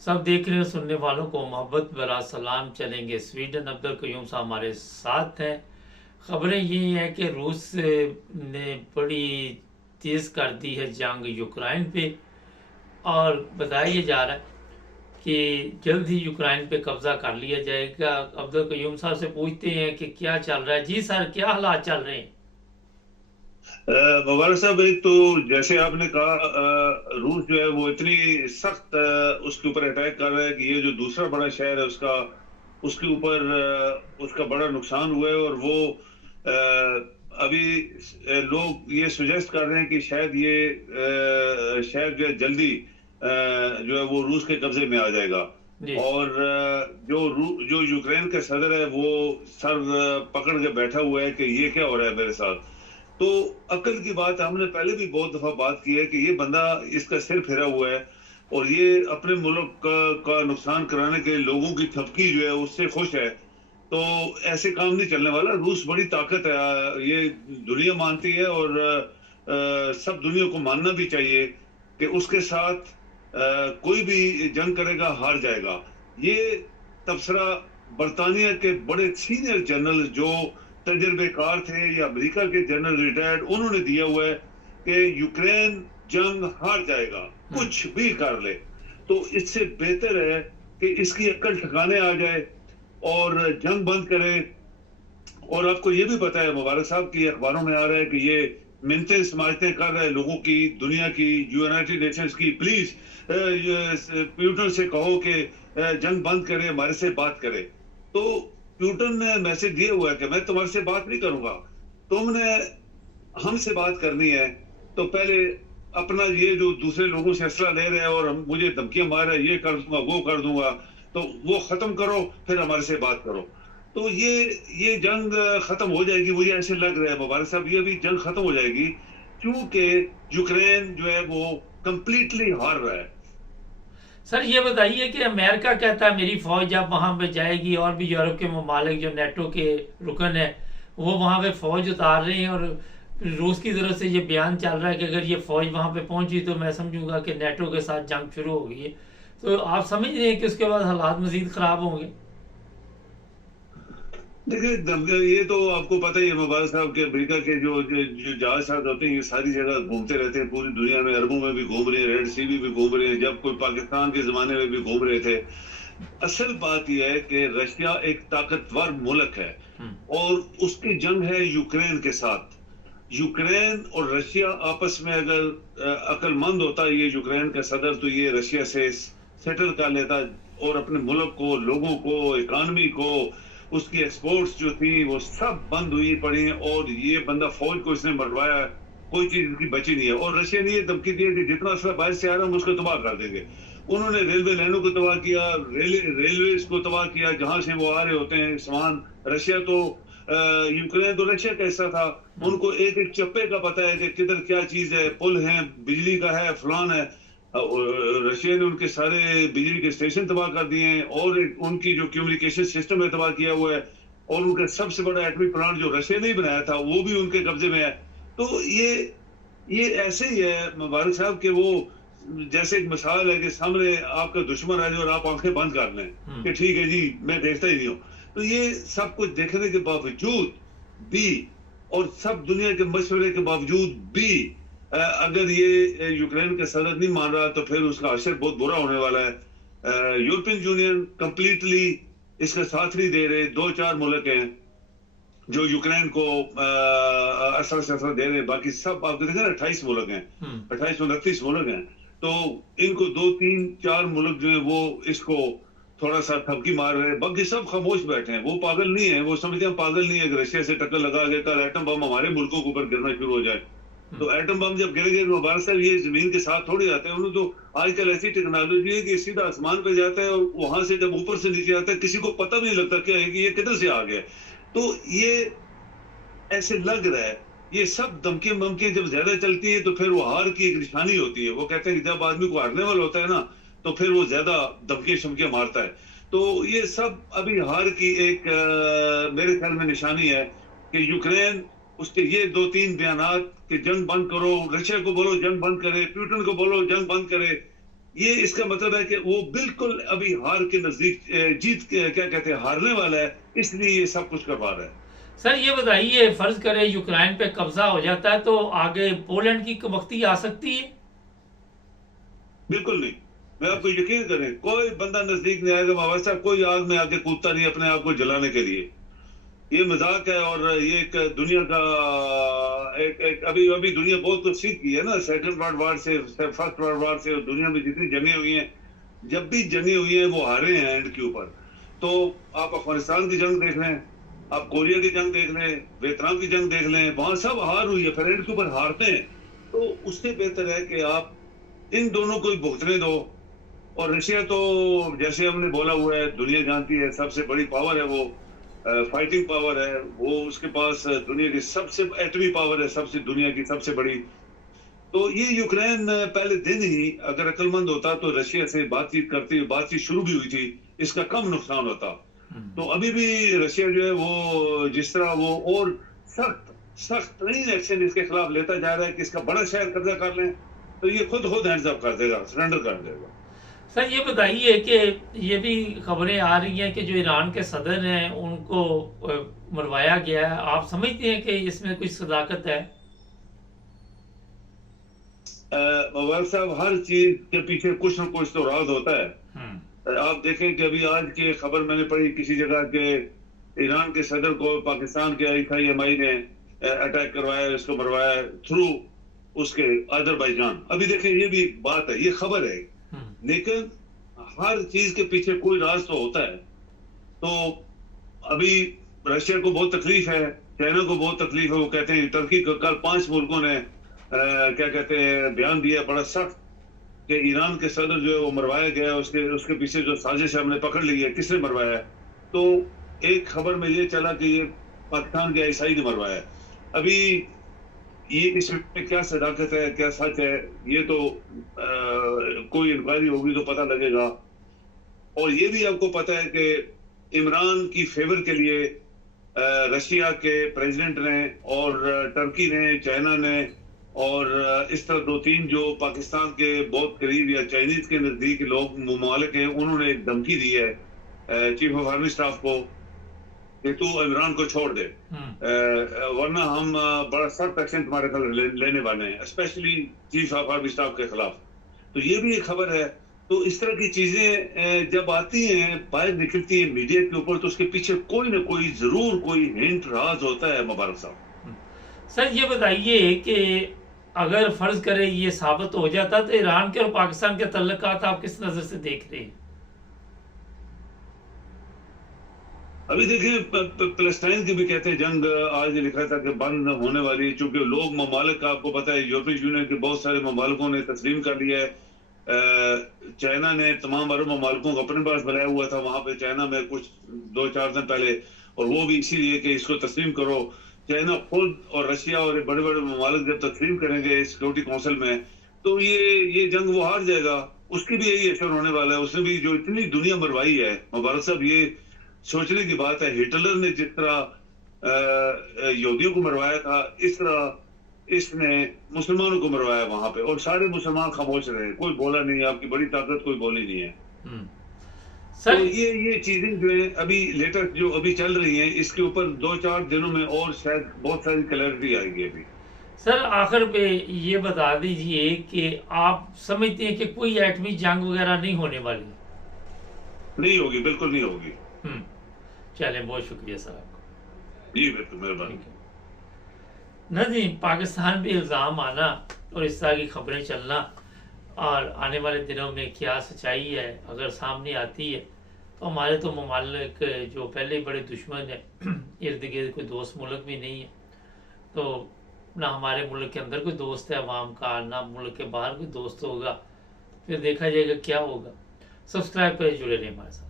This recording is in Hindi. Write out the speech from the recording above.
सब देखने सुनने वालों को मोहब्बत भरा सलाम। चलेंगे स्वीडन। अब्दुल कयूम साहब हमारे साथ हैं। खबरें ये हैं कि रूस ने बड़ी तेज कर दी है जंग यूक्रेन पे, और बताया जा रहा है कि जल्द ही यूक्रेन पे कब्जा कर लिया जाएगा। अब्दुल कयूम साहब से पूछते हैं कि क्या चल रहा है। जी सर, क्या हालात चल रहे हैं? मुबारक साहब, एक तो जैसे आपने कहा, रूस जो है वो इतनी सख्त उसके ऊपर अटैक कर रहा है कि ये जो दूसरा बड़ा शहर है उसका उसके ऊपर उसका बड़ा नुकसान हुआ है। और वो अभी लोग ये सुजेस्ट कर रहे हैं कि शायद ये शहर जो है जल्दी जो है वो रूस के कब्जे में आ जाएगा। जी। और जो यूक्रेन का सदर है वो सर पकड़ के बैठा हुआ है कि ये क्या हो रहा है मेरे साथ। तो अकल की बात हमने पहले भी बहुत दफा बात की है कि ये बंदा, इसका सिर फिरा हुआ है और ये अपने मुल्क का नुकसान कराने के लिए लोगों की थपकी जो है उससे खुश है। तो ऐसे काम नहीं चलने वाला। रूस बड़ी ताकत है, ये दुनिया मानती है। और सब दुनिया को मानना भी चाहिए कि उसके साथ कोई भी जंग करेगा हार जाएगा। ये तबसरा बरतानिया के बड़े सीनियर जनरल जो तजर्बेकार थे या अमेरिका के जनरल रिटायर्ड, उन्होंने दिया हुआ है कि यूक्रेन जंग हार जाएगा, कुछ भी कर ले। तो इससे बेहतर है कि इसकी अक्ल ठिकाने आ जाए और जंग बंद करे। और आपको ये भी पता है मुबारक साहब की अखबारों में आ रहा है कि ये मिन्नतें समाजतें कर रहे हैं लोगों की, दुनिया की, यूनाइटेड नेशंस की, प्लीज प्यूटन से कहो कि जंग बंद करे, हमारे से बात करे। तो प्यूटन ने मैसेज दिया हुआ है कि मैं तुम्हारे से बात नहीं करूंगा, तुमने हमसे बात करनी है तो पहले अपना ये जो दूसरे लोगों से असला ले रहे हैं और मुझे धमकियां मार रहे हैं, ये कर दूंगा वो कर दूंगा, तो वो खत्म करो, फिर हमारे से बात करो। तो ये जंग खत्म हो जाएगी, मुझे ऐसे लग रहा है मुबारक साहब, ये भी जंग खत्म हो जाएगी क्योंकि यूक्रेन जो है वो कंप्लीटली हार रहा है। सर ये बताइए कि अमेरिका कहता है मेरी फौज जब वहां पे जाएगी, और भी यूरोप के ममालिक जो नेटो के रुकन है वो वहां पे फौज उतार रहे हैं, और रूस की तरफ से ये बयान चल रहा है कि अगर ये फौज वहां पे पहुंची तो मैं समझूंगा कि नेटो के साथ जंग शुरू हो गई है। तो आप समझ रहे हैं कि उसके बाद हालात मजीद खराब होंगे? देखिए, ये तो आपको पता ही है मुबारक साहब के अमेरिका के जो जहाज साहब होते हैं ये सारी जगह घूमते रहते हैं पूरी दुनिया में, अरबों में भी घूम रहे हैं, रेड सी भी घूम रहे हैं, जब कोई पाकिस्तान के जमाने में भी घूम रहे थे। असल बात यह है कि रशिया एक ताकतवर मुल्क है और उसकी जंग है यूक्रेन के साथ। यूक्रेन और रशिया आपस में अगर अक्लमंद होता ये यूक्रेन का सदर तो ये रशिया से सेटल कर लेता और अपने मुल्क को, लोगों को, इकानमी को, उसकी एक्सपोर्ट्स जो थी वो सब बंद हुई पड़ी हैं। और ये बंदा फौज को इसने मरवाया, कोई चीज इनकी बची नहीं है। और रशिया ने ये धमकी दी है कि जितना असला बाहर से आ रहा है हम उसको तबाह कर देंगे। उन्होंने रेलवे लाइनों को तबाह किया, रेलवे को तबाह किया जहां से वो आ रहे होते हैं सामान। रशिया तो यूक्रेन तो रशिया का हिस्सा था, उनको एक एक चप्पे का पता है कि किधर क्या चीज है, पुल है, बिजली का है, फलान है। रशिया ने उनके सारे बिजली के स्टेशन तबाह कर दिए हैं और उनकी जो कम्युनिकेशन सिस्टम है तबाह किया हुआ है। और उनका सबसे बड़ा एटमी प्लांट जो रशिया ने ही बनाया था वो भी उनके कब्जे में है। तो ये ऐसे ही है मुबारक साहब कि वो जैसे एक मिसाल है कि सामने आपका दुश्मन है जो, और आप आंखें बंद कर लें कि ठीक है जी मैं देखता ही नहीं हूं। तो ये सब कुछ देखने के बावजूद भी और सब दुनिया के मशवरे के बावजूद भी अगर ये यूक्रेन का सदर नहीं मान रहा तो फिर उसका असर बहुत बुरा होने वाला है। यूरोपियन यूनियन कंप्लीटली इसका साथ नहीं दे रहे। दो चार मुल्क हैं जो यूक्रेन को असर शस्त्र दे रहे हैं, बाकी सब आप देखें ना 28 मुल्क हैं, 28-29 मुल्क हैं। तो इनको 2-3-4 मुल्क जो है वो इसको थोड़ा सा थपकी मार रहे हैं, बाकी सब खामोश बैठे हैं। वो पागल नहीं है, वो समझते हैं पागल नहीं है कि रशिया से टक्कर लगा के कल एटम बम हमारे मुल्कों के ऊपर गिरना शुरू हो जाए। तो एटम बम जब गिरेंगे तो मुबारक साहब ये जमीन के साथ थोड़ी आते हैं। उन्होंने तो आजकल ऐसी टेक्नोलॉजी है कि सीधा आसमान पे जाता है और वहां से जब ऊपर से नीचे आता है किसी को पता भी नहीं लगता क्या है कि ये किधर से आ गया। तो ये ऐसे लग रहा है ये सब धमकियां ममकियां जब ज्यादा चलती है तो फिर वो हार की एक निशानी होती है। वो कहते हैं कि जब आदमी को हारने वाला होता है ना तो फिर वो ज्यादा धमकियां शमकियां मारता है। तो ये सब अभी हार की एक मेरे ख्याल में निशानी है कि यूक्रेन उसके ये 2-3 बयानात कि जंग बंद करो, रशिया को बोलो जंग बंद करे, प्यूटन को बोलो जंग बंद करे, ये इसका मतलब है कि वो बिल्कुल अभी हार के नजदीक, क्या कहते हैं, हारने वाला है, इसलिए ये सब कुछ करवा रहा है। सर ये बताइए, फर्ज करें यूक्रेन पे कब्जा हो जाता है तो आगे पोलैंड की वक्ती आ सकती है? बिल्कुल नहीं। मैं आपको यकीन करें, कोई बंदा नजदीक नहीं आएगा बाबा साहब, कोई आग में आके कूदता नहीं अपने आप को जलाने के लिए। ये मजाक है, और ये एक दुनिया का एक अभी अभी दुनिया बहुत कुछ सीख गई है ना, सेकंड वर्ल्ड वार से, फर्स्ट वर्ल्ड वार से। दुनिया में जितनी जंगें हुई हैं, जब भी जंगें हुई हैं वो हारे हैं एंड के ऊपर। तो आप अफगानिस्तान की जंग देख लें, आप कोरिया की जंग देख लें, वियतनाम की जंग देख लें, वहां सब हार हुई है, फिर एंड के ऊपर हारते हैं। तो उससे बेहतर है कि आप इन दोनों को ही भुगतने दो। और रशिया तो जैसे हमने बोला हुआ है, दुनिया जानती है, सबसे बड़ी पावर है वो, फाइटिंग पावर है वो, उसके पास दुनिया की सबसे एटमी पावर है, सबसे दुनिया की सबसे बड़ी। तो ये यूक्रेन पहले दिन ही अगर अक्लमंद होता तो रशिया से बातचीत शुरू भी हुई थी, इसका कम नुकसान होता। तो अभी भी रशिया जो है वो जिस तरह वो और सख्त सख्त एक्शन इसके खिलाफ लेता जा रहा है कि इसका बड़ा शहर कब्जा कर लें, तो ये खुद हैंड्स अप कर देगा, सरेंडर कर देगा। सर ये बताइए कि ये भी खबरें आ रही हैं कि जो ईरान के सदर हैं उनको मरवाया गया है। आप समझते हैं कि इसमें कुछ सदाकत है? मुबारक साहब, हर चीज के पीछे कुछ न कुछ तो राज होता है। आप देखें कि अभी आज की खबर मैंने पढ़ी किसी जगह के ईरान के सदर को पाकिस्तान के ISIS ने अटैक करवाया, इसको मरवाया थ्रू उसके अजरबैजान। अभी देखें, ये भी बात है, ये खबर है, लेकिन हर चीज के पीछे कोई राज तो होता है। तो अभी रशिया को बहुत तकलीफ है, चाइना को बहुत तकलीफ है। वो कहते हैं टर्की को कल 5 मुल्कों ने क्या कहते हैं बयान दिया बड़ा सख्त कि ईरान के सदर जो है वो मरवाया गया, उसके पीछे जो साजिश हमने पकड़ ली है, किसने मरवाया है। तो एक खबर में ये चला कि ये पाकिस्तान के ISIS ने मरवाया। अभी ये इसमें क्या सदाकत है, क्या सच है, ये तो कोई इंक्वायरी होगी तो पता लगेगा। और ये भी आपको पता है कि इमरान की फेवर के लिए रशिया के प्रेसिडेंट ने और टर्की ने, चाइना ने और इस तरह 2-3 जो पाकिस्तान के बहुत करीब या चाइनीज के नजदीक लोग ममालिक हैं, उन्होंने एक धमकी दी है चीफ ऑफ आर्मी स्टाफ को कि तू इमरान को छोड़ दे, वरना हम बड़ा सख्त एक्शन तुम्हारे खिलाफ लेने वाले हैं, specially chief of army staff के खिलाफ। तो ये भी एक खबर है। तो इस तरह की चीजें जब आती हैं, बाहर निकलती है मीडिया के ऊपर, तो उसके पीछे कोई ना कोई जरूर कोई हिंट राज होता है। मुबारक साहब, सर ये बताइए कि अगर फर्ज करें ये साबित हो जाता तो ईरान के और पाकिस्तान के तल्लुकात आप किस नजर से देख रहे हैं? अभी देखिए, पैलेस्टाइन की भी कहते हैं जंग आज लिखा था कि बंद होने वाली है, चूंकि लोग ममालिक, आपको पता है यूरोपियन यूनियन के बहुत सारे ममालिकों ने तस्लीम कर लिया है। चाइना ने तमाम अरब ममालिकों को अपने पास बुलाया हुआ था वहां पे चाइना में कुछ 2-4 दिन पहले, और वो भी इसीलिए कि इसको तस्लीम करो। चाइना खुद और रशिया और बड़े बड़े ममालिक जब तस्लीम करेंगे सिक्योरिटी काउंसिल में, तो ये जंग वो हार जाएगा। उसकी भी यही असर होने वाला है। उसने भी जो इतनी दुनिया मरवाई है, मुबारक साहब, ये सोचने की बात है। हिटलर ने जिस तरह यहूदियों को मरवाया था, इस तरह इसने मुसलमानों को मरवाया वहां पे, और सारे मुसलमान खामोश रहे, कोई बोला नहीं, आपकी बड़ी ताकत कोई बोली नहीं है। तो ये चीजें जो है अभी लेटेस्ट जो अभी चल रही हैं, इसके ऊपर 2-4 दिनों में और शायद बहुत सारी क्लैरिटी आएगी। अभी सर आखिर पे ये बता दीजिए कि आप समझते हैं कि कोई एटमी जंग वगैरह नहीं होने वाली? नहीं होगी, बिल्कुल नहीं होगी। चलें, बहुत शुक्रिया सर आपका। जी बिल्कुल, मेहरबानी। न जी, पाकिस्तान पे इल्ज़ाम आना और इस तरह की खबरें चलना, और आने वाले दिनों में क्या सच्चाई है अगर सामने आती है, तो हमारे तो ममालिक जो पहले बड़े दुश्मन है, इर्द गिर्द कोई दोस्त मुल्क भी नहीं है, तो ना हमारे मुल्क के अंदर कोई दोस्त है अवाम का, ना मुल्क के बाहर कोई दोस्त होगा, फिर देखा जाएगा क्या होगा। सब्सक्राइब करें, जुड़े रहें हमारे साथ।